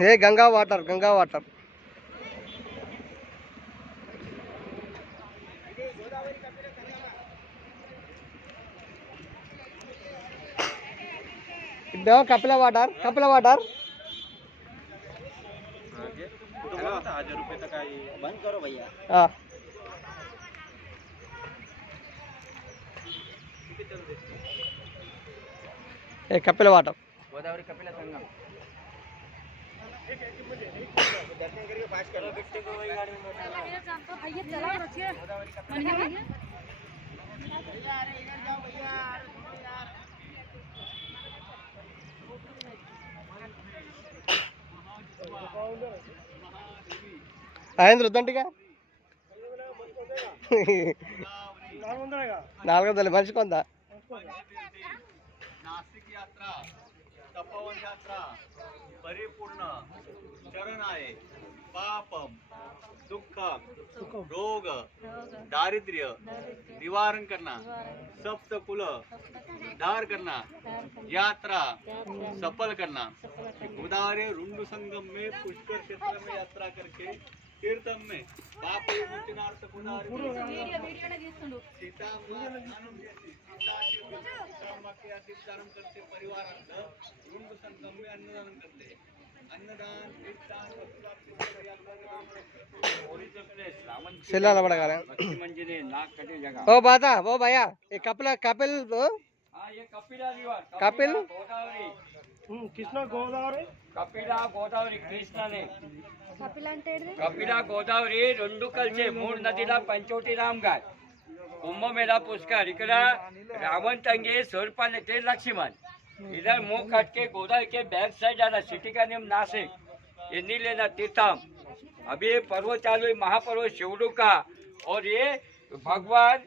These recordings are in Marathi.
ये Ganga water, Ganga water. Kapila water, Kapila water. 1000 रुपये तक आई बंद करो भैया। हाँ ये कपिला वाटर, गोदावरी कपिला संगम। दर्शन करके पास करो बिट्टे को वही गाड़ी में बैठा भैया चला रखिए भैया अरे इधर जाओ भैया आयेंद्र उद्దంటిగా 400 మనిషికి కొందా नासिक यात्रा तपोवन यात्रा परिपूर्ण चरण आहे पापम दुःखम रोग दारिद्र्य निवारण करना सप्त कुल उद्धार करना यात्रा सफल करना गोदावरी रुंडू संगम में पुष्कर क्षेत्र में यात्रा करके तीर्थम में पाप विमोचनार्थ गोदावरी सीता दान करते परिवारार्थ रुंडू संगम में अन्नदान करते अन्नदान शिलाला बड़ा मंजिले नाक कटे जगह ओ बाता वो भैया ये कपिला कपिल हाँ ये कपिला रिवर कपिल गोदावरी कृष्ण गोदावरी कपिला गोदावरी कृष्ण ने कपिला गोदावरी రెండు కలిసే మూడు నదిల పంచోటి రామఘाट कुंभमेला पुष्कर इकड़ा रावण तंगे सोरपाल ते लक्ष्मण इधर मुंह कट के गोदावरी के बैक साइड आना सिटी का नेम नासिक ये नीलेना तीर्थम। अभी ये पर्व चालू है महापर्व शिवडू का और ये भगवान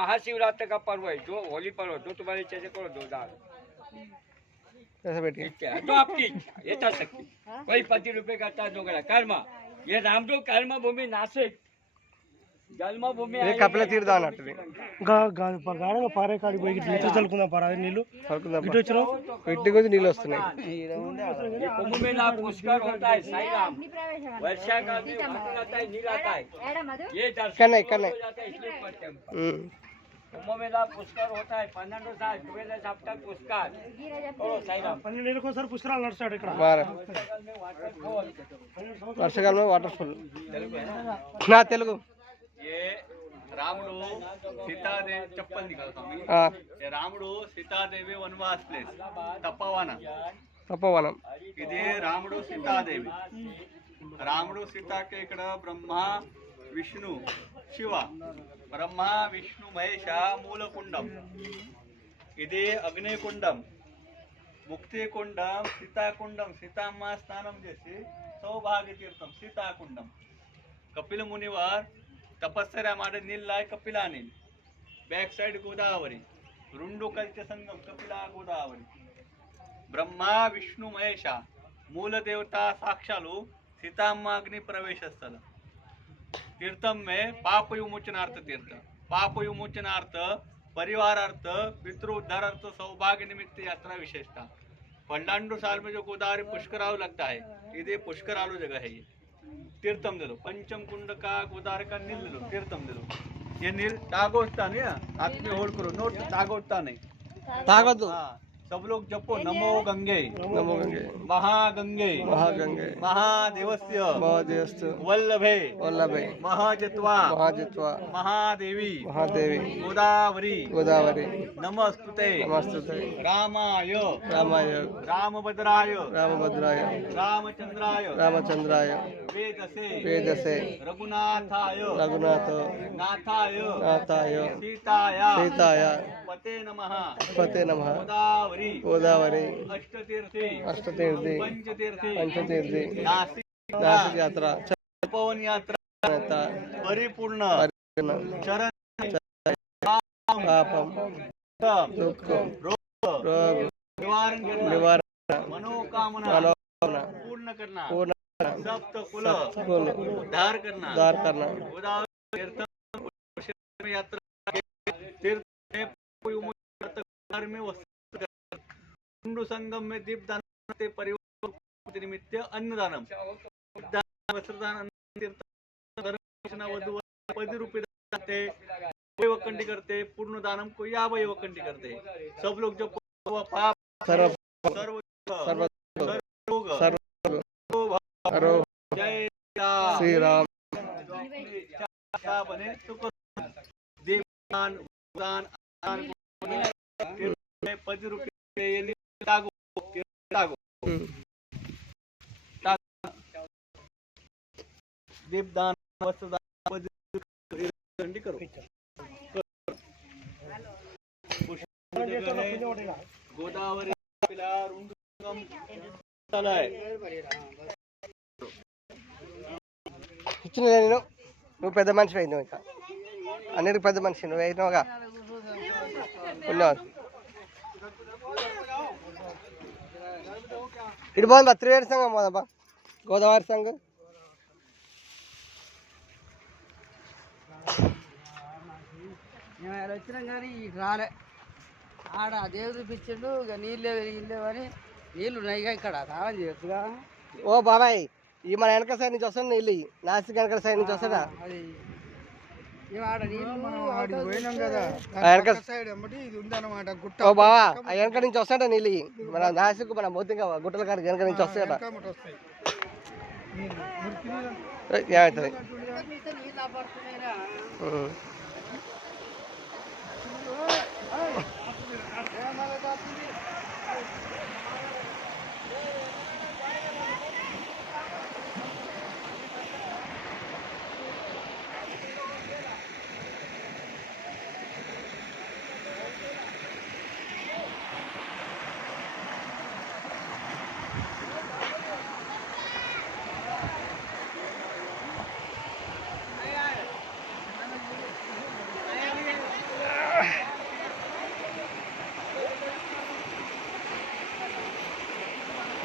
महाशिवरात्रि का पर्व है जो होली पर्व जो तुम्हारी चीजें करो 2000 ऐसा बैठिए तो आपकी इच्छा ये था सकती कोई 25 रुपए करता है दोगला कर्मा ये रामदो कर्म भूमि नासिक जन्मभूमि ये कपिला तीर्थ అన్నట్టు గాడగా పారే కాడి పోయి ఇట్లా చల్లుకుందాం పారా నీళ్ళు ఇటు వచ్చినావు ఇంటికి వచ్చి నీళ్ళు వస్తున్నాయి ये कुंभ मेला पुष्कर होता है साई राम वर्षा का भी वाटर आता है नील आता है ये दर्शन कन्हैया, हो कन्हैया। जाता है इसलिए पढ़ते हैं हम। कुंभ मेला पुष्कर होता है 12 साल 12 साल तक पुष्कर ओ साई राम 12 నెలలకు ఒకసారి పుష్కరాలు నడుస్తాడు ఇక్కడ వర్షాకాలం में वाटरफॉल ना तेलुगु ये रामुडू सीतादेवी चप्पल निकालता हूँ हाँ ये रामुडू सीतादेवी वनवास प्लेस तपोवन तपोवनम इधे रामुडू सीतादेवी रामुडू सीता के इकड़ ब्रह्मा विष्णु शिव ब्रह्मा विष्णु महेश मूलकुंडम इधे अग्निकुंडम मुक्तिकुंडम सीताकुंडम सीताम्मा स्नानम जैसे सौभाग्य तीर्थम सीताकुंडम कपिल मुनिवर तपस्या माडे नील लाय कपिला नील बैक साइड गोदावरी रुंडू कल्चे संगम कपिला गोदावरी ब्रह्मा विष्णु महेश मूल देवता साक्षालु सीताम्मा अग्नि प्रवेश स्थल तीर्थम में पाप विमोचनार्थ तीर्थ पाप विमोचनार्थ परिवारार्थ पितृ उद्धारार्थ सौभाग्य निमित्त यात्रा विशेषता 12 साल में जो गोदावरी पुष्करालु लगता है ये पुष्करालु जगह है ये तीर्थम दे लो पंचम कुंड का गोदावरी का नील ले लो तीर्थम दे लो ये नील तागोटता नहीं हाथ में होल्ड करो नोट तागोटता नहीं तागोतु हाँ सब लोग जपो नमो गंगे नमो गंगे महागंगे महागंगे महादेवस्य महादेवस्तु वल्लभे वल्लभे महाजत्वा महाजित्वा महादेवी महादेवी गोदावरी गोदावरी नमस्ते नमस्ते रामाय रामाय रामभद्राय रामभद्राय रामचंद्राय रामचंद्राय वेदसे वेदसे रघुनाथाय रघुनाथ नाथाय नाथाय सीताय सीताय पते नमः पते नमः गोदावरी गोदावरी अष्टतीर्थी अष्टतीर्थी पंचतीर्थी पंचतीर्थी नासिक नासिक यात्रा तपोवन यात्रा परिपूर्ण चरण पापम दुख रोग निवारण करना निवारण मनोकामना मनोकामना पूर्ण करना पूर्ण सप्त कुल कुल उद्धार करना उद्धार करना गोदावरी तीर्थ यात्रा तीर्थ में वस्त्र संगम में दीपदान परिवार निमित्त अन्नदानम वस्त्रदान वधू 10 रुपये करते, वकंडी करते, पूर्ण दानम को 50 वकंडी करते. सब लोग जो पाप सर्व सर्व सर्व रोग सर्व जय श्री राम. बने देवदान दान 10 रुपये टागो दीपदान वस्त्रदान करो. गोदावरी ఇచ్చిన నేను నువ్వు పెద్ద మనిషి అయినావు, ఇంకా అన్నిటికి పెద్ద మనిషి నువ్వు అయినావుగా. పుణ్యవాదు ఇటు పోదా త్రివేణి సంఘం పోదాబా, గోదావరి సంఘం. మేము వచ్చినాం కానీ ఇటు రాలే. ఆడ దేవుడు చూపించిండు, ఇక నీళ్ళు అని నీళ్ళు ఉన్నాయిగా ఇక్కడ స్నానం చేయొచ్చుగా. ఓ బాబాయ్, ఈ మన వెనక సైడ్ నుంచి వస్తాను నీళ్ళు, నాసిక్ వెనక సైడ్ నుంచి వస్తాడా. అది మేము ఆడ నీళ్ళు పోయినాం కదా వెనక సైడ్ అమ్మటి ఇది ఉందన్నమాట గుట్ట. ఓ బావా, ఆ వెనక నుంచి వస్తాడా నీళ్ళు, మన నాసిక్ మన బొద్దింక గుట్టల కాడికి వెనక నుంచి వస్తాడా. వస్తాయి ఏమవుతుంది. నీళ్ళు ఆపడుతున్నాయిరా.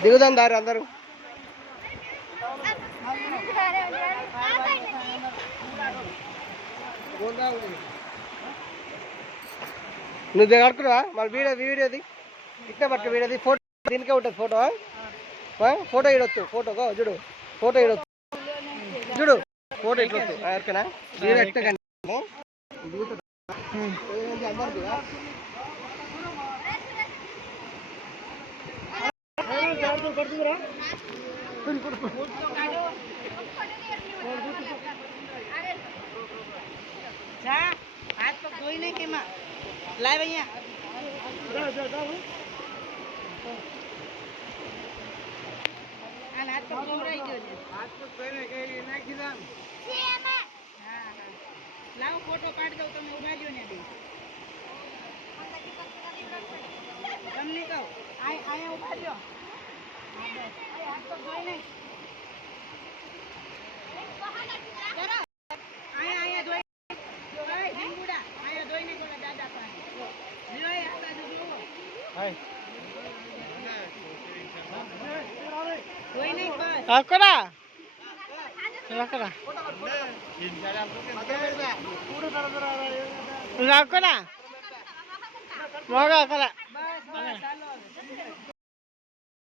దిగుదాం దారి అందరూ. నువ్వు దిగడుకున్నావా మళ్ళీ వీడియోది ఇట్లా పట్టుకు వీడియోది ఫోటో దీనికే ఉంటుంది. ఫోటో ఇడొచ్చు, ఫోటోగా చూడు, ఫోటో ఇడొచ్చు చూడు, ఫోటో ఇట్లొచ్చు ఎవరికైనా వీడియో ఎట్టకండి. हाथ तो धोई नहीं के माँ लाए भैया हाथ तो धो रही जो हाथ तो पहले के ना खिलाम हां हां लाओ फोटो काट दो तो मैं उठा लियो ने अभी तुम नहीं कहो आया उठा लियो हाथ तो धोई नहीं आया धोई हिंगुड़ा आया धोई नहीं बोला दादा पानी लो ये आता जो हाय धोई नहीं बस అక్కడా అక్కడా మోగా అక్కడ बस बस चलो